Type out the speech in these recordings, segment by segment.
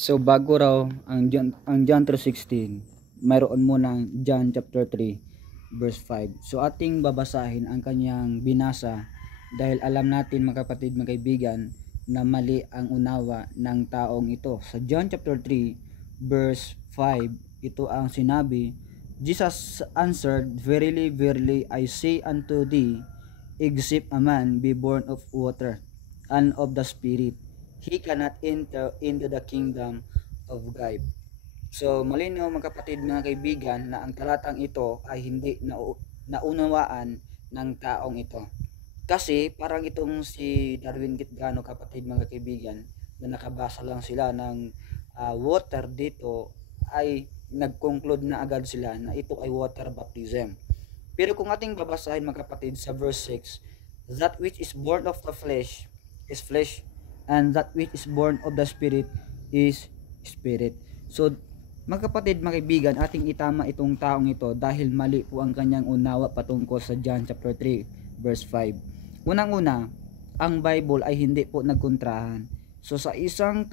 So bago raw ang John 3:16, mayroon muna John chapter 3 verse 5. So ating babasahin ang kanyang binasa dahil alam natin mga kapatid, mga kaibigan, na mali ang unawa ng taong ito. Sa John chapter 3 verse 5, ito ang sinabi, Jesus answered, Verily, verily, I say unto thee, except a man be born of water and of the Spirit, he cannot enter into the kingdom of God. So malinaw mga kapatid, mga kaibigan, na ang talatang ito ay hindi naunawaan ng taong ito. Kasi parang itong si Darwin Kitgano, kapatid, mga kaibigan, na nakabasa lang sila ng water dito, ay nag-conclude na agad sila na ito ay water baptism. Pero kung ating babasahin mga kapatid sa verse 6, that which is born of the flesh is flesh, and that which is born of the spirit is spirit. So mga kapatid, mga kaibigan, ating itama itong taong ito dahil mali po ang kanyang unawa patungkol sa John chapter 3 verse 5. Unang-una, ang Bible ay hindi po nagkontrahan. So sa isang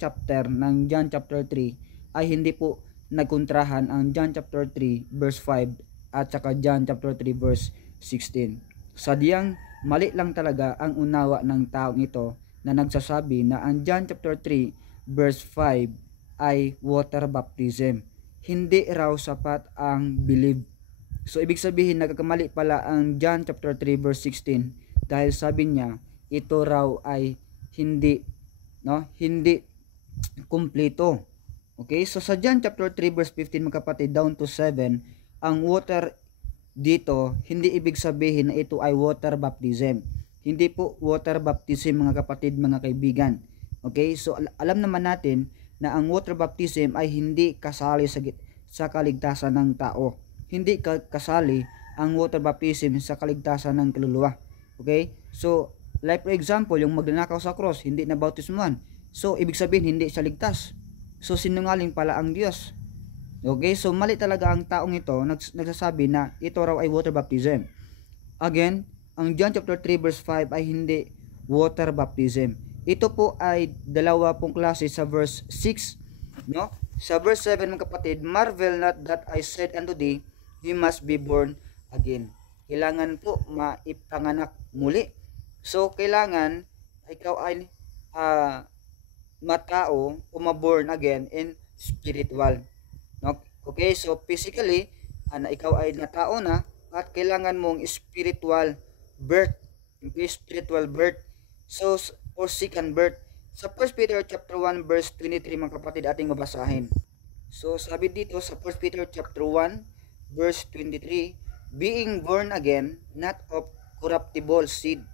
chapter ng John chapter 3 ay hindi po nagkontrahan ang John chapter 3 verse 5 at saka John chapter 3 verse 16. Sadyang mali lang talaga ang unawa ng taong ito na nagsasabi na ang John chapter 3 verse 5 ay water baptism. Hindi raw sapat ang believe. So ibig sabihin nagkakamali pala ang John chapter 3 verse 16 dahil sabi niya ito raw ay hindi kumpleto. Okay? So sa John chapter 3 verse 15 mga kapatid down to 7, ang water dito hindi ibig sabihin na ito ay water baptism. Hindi po water baptism mga kapatid, mga kaibigan. Okay? So alam naman natin na ang water baptism ay hindi kasali sa kaligtasan ng tao. Hindi kasali ang water baptism sa kaligtasan ng kaluluwa. Okay? So, like for example, yung magnanakaw sa cross, hindi na bautismuhan. So, ibig sabihin, hindi siya ligtas. So, sinungaling pala ang Diyos. Okay? So, mali talaga ang taong ito, nagsasabi na ito raw ay water baptism. Again, ang John chapter 3 verse 5 ay hindi water baptism. Ito po ay dalawa pong klase sa verse 6, no? Sa verse 7 mga kapatid, marvel not that I said unto thee, he must be born again. Kailangan po maipanganak muli. So kailangan ikaw ay matao o ma-born again in spiritual. No? Okay, so physically, ikaw ay natao na at kailangan mong spiritual birth. Okay, spiritual birth. So or second birth. Sa 1 Peter chapter 1 verse 23 mga kapatid ating mabasahin. So sabi dito sa 1 Peter chapter 1 verse 23, being born again, not of corruptible seed,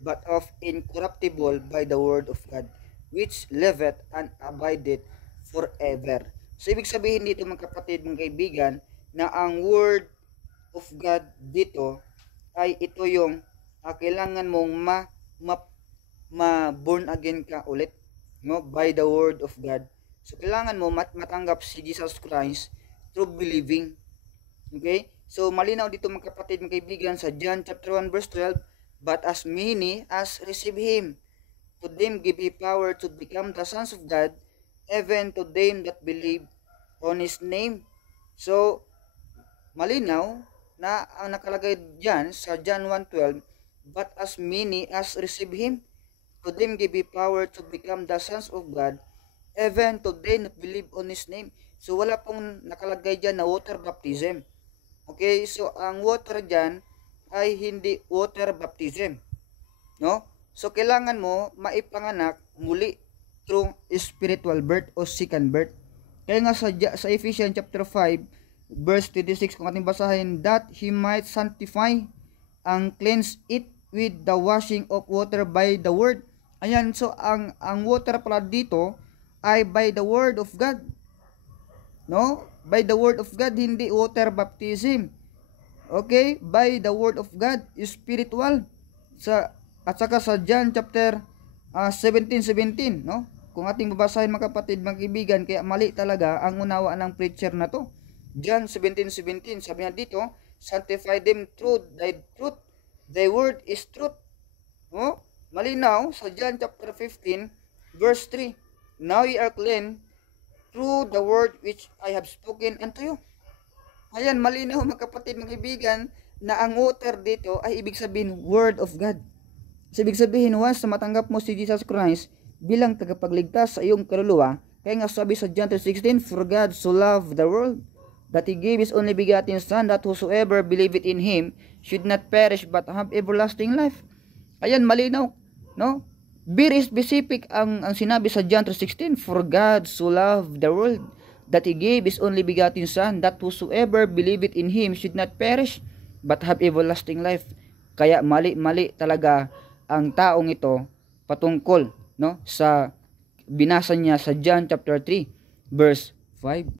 but of incorruptible by the word of God, which liveth and abideth forever. So ibig sabihin dito mga kapatid, mga kaibigan, na ang word of God dito ay ito yung kailangan mong born again ka ulit, no, by the word of God. So kailangan mo matanggap si Jesus Christ through believing. Okay? So malinaw dito mga kapatid, mga kaibigan, sa John chapter 1 verse 12, but as many as receive him, to them give he power to become the sons of God, even to them that believe on his name. So malinaw na ang nakalagay diyan sa John 1:12, but as many as receive him, to them give he power to become the sons of God, even to them that believe on his name. So wala pong nakalagay dyan na water baptism. Okay, so ang water dyan ay hindi water baptism. No? So kailangan mo maipanganak muli through spiritual birth o second birth. Kaya nga sa Ephesians chapter 5 verse 26, kung ating basahin, that he might sanctify and cleanse it with the washing of water by the word. Ayan, so ang water pala dito ay by the word of God. No? By the word of God, hindi water baptism. Okay? By the word of God, spiritual. At saka sa John chapter 17:17, no? Kung ating babasahin mga kapatid, mga kaibigan, kaya mali talaga ang unawa ng preacher na to. John 17:17, sabi niya dito, sanctify them through thy truth. Thy word is truth. No? Malinaw sa John chapter 15 verse 3. Now ye are clean through the word which I have spoken unto you. Ayan, malinaw mga kapatid, mga kaibigan, na ang water dito ay ibig sabihin word of God. So, ibig sabihin, once na matanggap mo si Jesus Christ bilang tagapagligtas sa iyong kaluluwa, kaya nga sabi sa John 3:16, for God so loved the world that He gave His only begotten Son, that whosoever believeth in Him should not perish but have everlasting life. Ayan, malinaw, no? Very specific ang sinabi sa John 3:16, for God so loved the world that He gave His only begotten Son, that whosoever believeth in Him should not perish but have everlasting life. Kaya mali talaga ang taong ito patungkol, no, sa binasa niya sa John chapter 3 verse 5.